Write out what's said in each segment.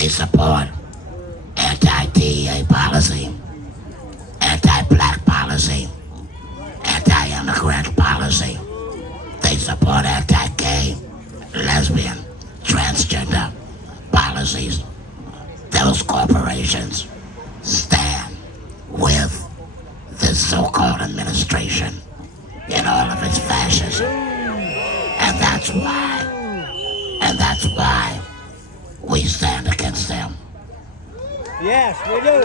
They support anti-DEA policy, anti-black policy, anti-immigrant policy. They support anti-gay, lesbian, transgender policies. Those corporations stand with this so-called administration in all of its fascism. And that's why we stand against them. Yes, we do.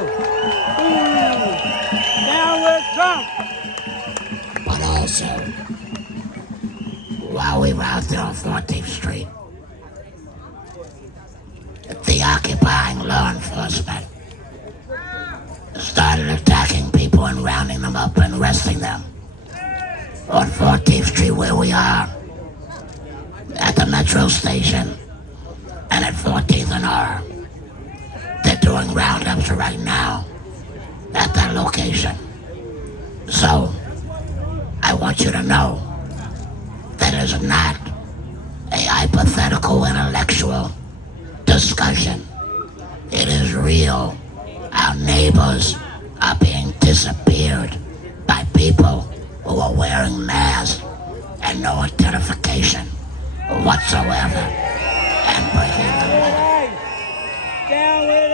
Down with Trump. But also, while we were out there on 14th Street, the occupying law enforcement started attacking people and rounding them up and arresting them. On 14th Street, where we are, at the metro station, and at 14th and R. They're doing roundups right now at that location. So, I want you to know that it is not a hypothetical intellectual discussion. It is real. Our neighbors are being disappeared by people who are wearing masks and no identification whatsoever and breaking the law. Down with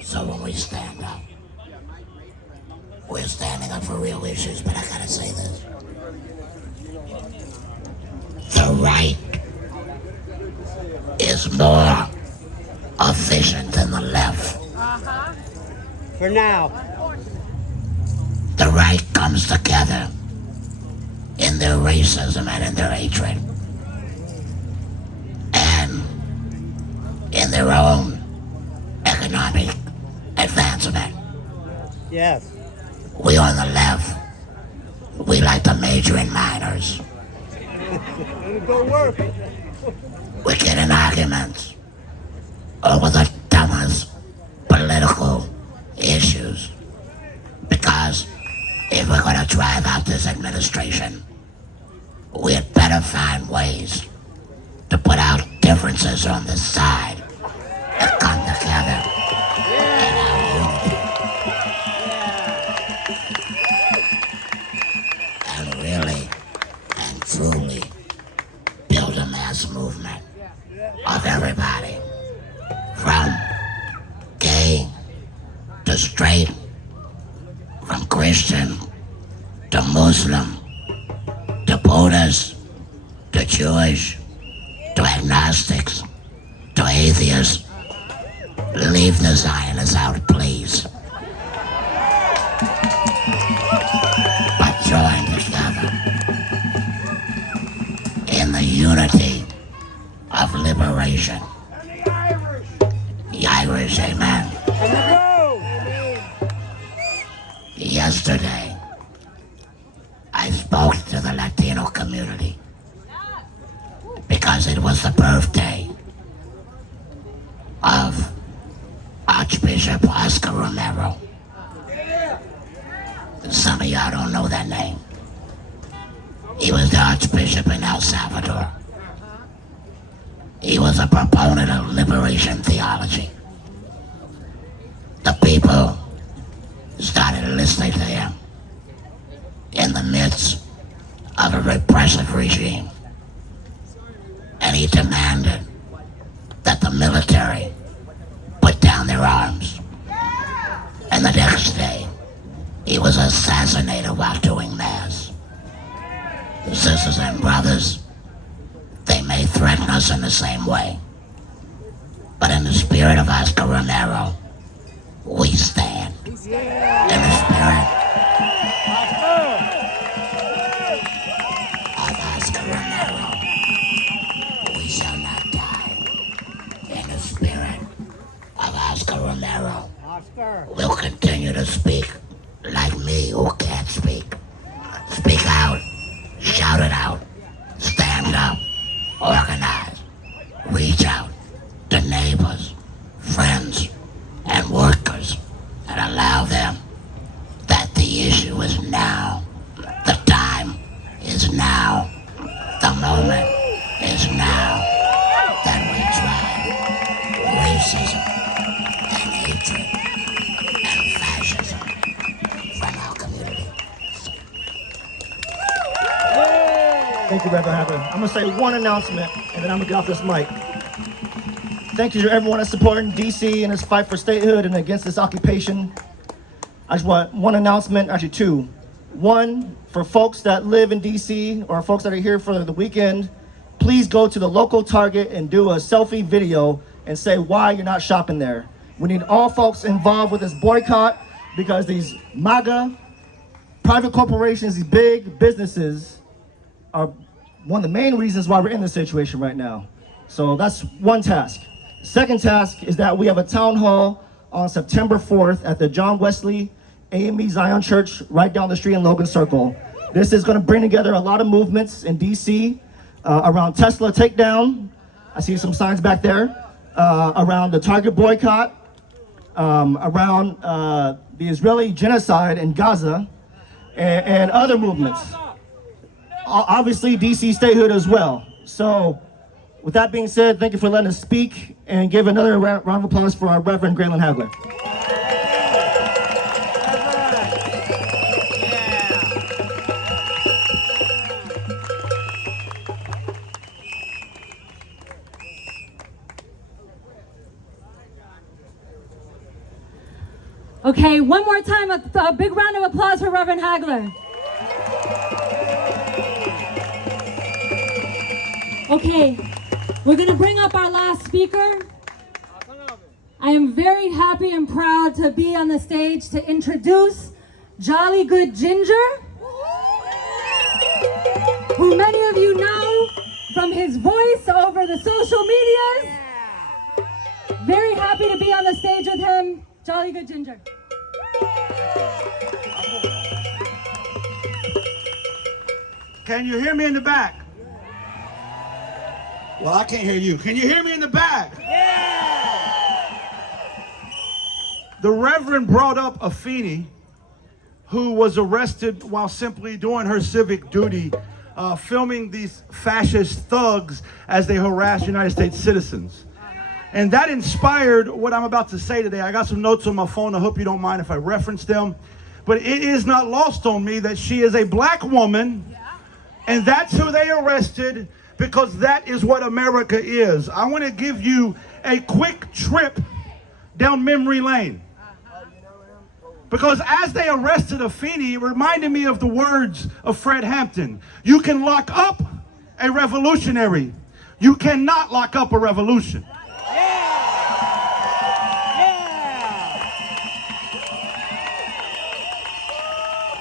ICE. So when we stand up, we're standing up for real issues, but I gotta say this. The right is more efficient than the left. For now. The right comes together in their racism and in their hatred. And in their own economic advancement. Yes. We on the left, we like to major in minors. Go work. We get in arguments over the dumbest political issues. Because if we're going to drive out this administration, we had better find ways to put our differences on the side and come together in our unity. And really and truly build a mass movement of everybody, from gay to straight, from Christian to Muslim to Buddhist to Jewish to agnostics to atheists. Leave the Zionists out, please. But join together in the unity of liberation. The Irish, amen. Yesterday, I spoke to the Latino community because it was the birthday of Archbishop Oscar Romero. Some of y'all don't know that name. He was the Archbishop in El Salvador. He was a proponent of liberation theology. The people started listening to him in the midst of a repressive regime. And he demanded that the military put down their arms. And the next day, he was assassinated while doing mass. Sisters and brothers, they may threaten us in the same way. But in the spirit of Oscar Romero, we stand. In the spirit of Oscar Romero, we shall not die. In the spirit of Oscar Romero, we'll continue to speak like me who can't speak. Speak out, shout it out, stand up, organize, reach out to neighbors, friends, and workers, and allow them that the issue is now. The time is now. The moment is now. Then we drive racism and hatred and fascism from our community. Thank you, Reverend Hagler. I'm going to say one announcement, and then I'm going to get off this mic. Thank you to everyone that's supporting D.C. in its fight for statehood and against this occupation. I just want one announcement, actually two. One, for folks that live in D.C. or folks that are here for the weekend, please go to the local Target and do a selfie video and say why you're not shopping there. We need all folks involved with this boycott because these MAGA, private corporations, these big businesses are one of the main reasons why we're in this situation right now. So that's one task. Second task is that we have a town hall on September 4th at the John Wesley AME Zion Church right down the street in Logan Circle. This is going to bring together a lot of movements in DC around Tesla takedown. I see some signs back there. Around the Target boycott, around the Israeli genocide in Gaza, and other movements. Obviously DC statehood as well. So with that being said, thank you for letting us speak, and give another round of applause for our Reverend Graylan Hagler. Okay, one more time, a big round of applause for Reverend Hagler. Okay, we're gonna bring up our last speaker. I am very happy and proud to be on the stage to introduce Jolly Good Ginger, who many of you know from his voice over the social medias. Very happy to be on the stage with him. Jolly Good Ginger. Can you hear me in the back? Well, I can't hear you. Can you hear me in the back? Yeah! The Reverend brought up Afeni, who was arrested while simply doing her civic duty, filming these fascist thugs as they harass United States citizens. And that inspired what I'm about to say today. I got some notes on my phone. I hope you don't mind if I reference them. But it is not lost on me that she is a black woman, and that's who they arrested, because that is what America is. I want to give you a quick trip down memory lane. Because as they arrested Afeni, it reminded me of the words of Fred Hampton. You can lock up a revolutionary. You cannot lock up a revolution.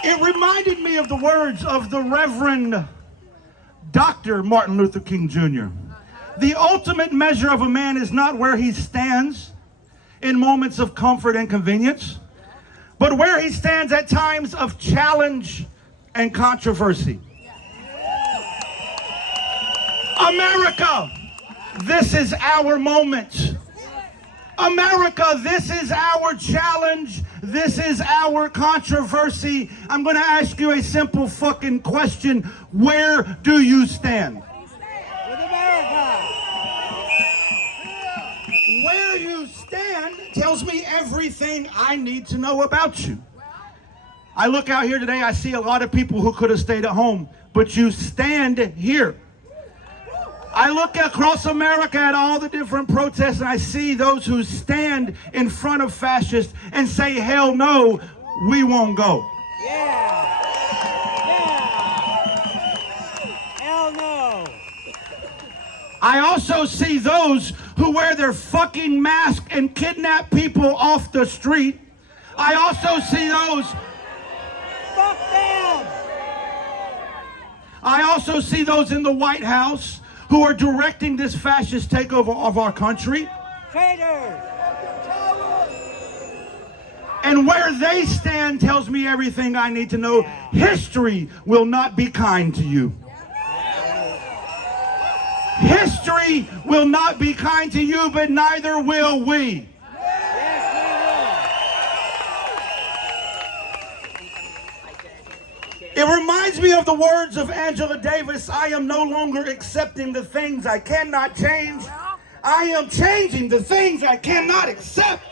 It reminded me of the words of the Reverend Dr. Martin Luther King Jr. The ultimate measure of a man is not where he stands in moments of comfort and convenience, but where he stands at times of challenge and controversy. America, this is our moment. America, this is our challenge. This is our controversy. I'm going to ask you a simple fucking question. Where do you stand? With America. Where you stand tells me everything I need to know about you. I look out here today, I see a lot of people who could have stayed at home, but you stand here. I look across America at all the different protests, and I see those who stand in front of fascists and say, hell no, we won't go. Yeah. Yeah. Hell no. I also see those who wear their fucking mask and kidnap people off the street. I also see those. Fuck them. I also see those in the White House who are directing this fascist takeover of our country. Traitors. And where they stand tells me everything I need to know. History will not be kind to you. History will not be kind to you, but neither will we. It reminds me of the words of Angela Davis. I am no longer accepting the things I cannot change. I am changing the things I cannot accept.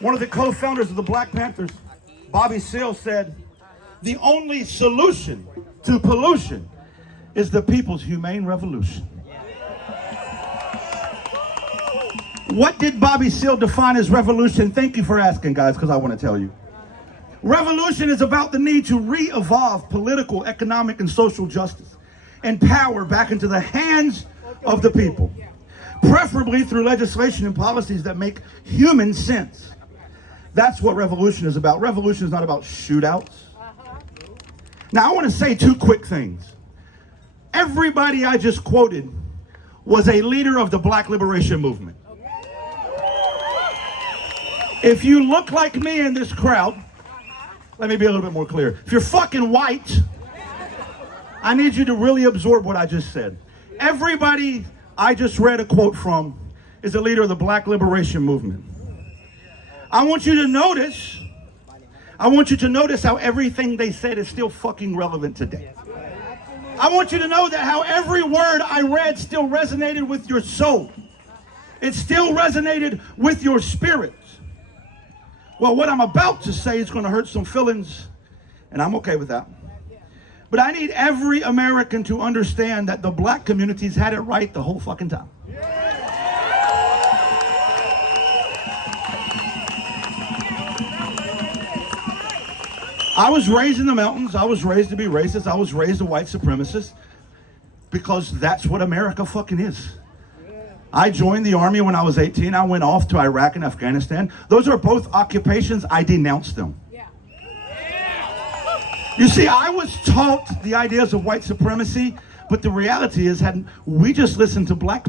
One of the co-founders of the Black Panthers, Bobby Seale, said, the only solution to pollution is the people's humane revolution. What did Bobby Seale define as revolution? Thank you for asking, guys, because I want to tell you. Revolution is about the need to re-evolve political, economic, and social justice and power back into the hands of the people, preferably through legislation and policies that make human sense. That's what revolution is about. Revolution is not about shootouts. Now, I want to say two quick things. Everybody I just quoted was a leader of the Black Liberation Movement. If you look like me in this crowd, let me be a little bit more clear. If you're fucking white, I need you to really absorb what I just said. Everybody I just read a quote from is a leader of the Black Liberation Movement. I want you to notice how everything they said is still fucking relevant today. I want you to know that how every word I read still resonated with your soul. It still resonated with your spirit. Well, what I'm about to say is going to hurt some feelings, and I'm okay with that. But I need every American to understand that the black communities had it right the whole fucking time. I was raised in the mountains. I was raised to be racist. I was raised a white supremacist because that's what America fucking is. I joined the army when I was 18. I went off to Iraq and Afghanistan. Those are both occupations. I denounced them. You see, I was taught the ideas of white supremacy, but the reality is, we just listened to black